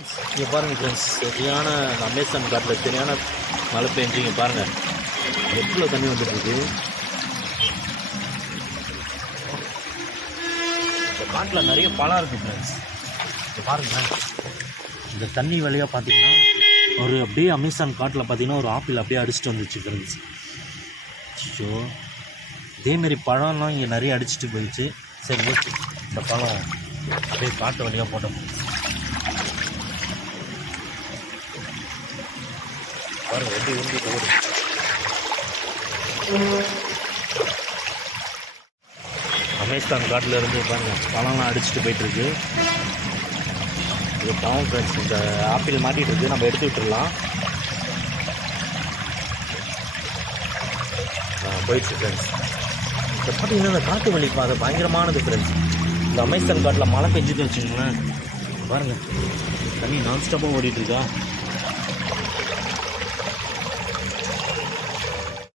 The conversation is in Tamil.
இங்கே பாருங்கள் ஃப்ரெண்ட்ஸ், சரியான அமேசான் காட்டில் சரியான மழை பெஞ்சிங்க பாருங்கள், எவ்வளோ தண்ணி வந்துட்டுருக்கு. இந்த காட்டில் நிறைய பழம் இருக்குது ஃப்ரெண்ட்ஸ். இப்போ பாருங்களேன், இந்த தண்ணி வழியாக பார்த்தீங்கன்னா ஒரு அப்படியே அமேசான் காட்டில் பார்த்தீங்கன்னா ஒரு ஆப்பிள் அப்படியே அடிச்சுட்டு வந்துச்சு ஃப்ரெண்ட்ஸ். ஸோ இதேமாரி பழம்லாம் இங்கே நிறைய அடிச்சுட்டு போயிடுச்சு. சரி ஓகே, இந்த பழம் அப்படியே காட்டு வழியாக போட்டோம். பாருங்கள் எப்படி உருண்டு போகுது. அமேசான் காட்டில் இருந்து பாருங்கள் பழம்லாம் அடிச்சுட்டு போயிட்டுருக்கு. இது பாவம் ஃப்ரெண்ட்ஸ், இந்த ஆப்பிள் மாட்டிகிட்டு இருக்குது, நம்ம எடுத்து விட்டுடலாம். போயிடுச்சு ஃப்ரெண்ட்ஸ். இப்போ பார்த்தீங்கன்னா இந்த காட்டு வழி பாதை பயங்கரமானது ஃப்ரெண்ட்ஸ். இந்த அமேசான் காட்டில் மழை பெஞ்சுட்டு வச்சுங்களேன் பாருங்கள், தண்ணி நான் ஸ்டாப்பாக ஓடிட்டுருக்கா.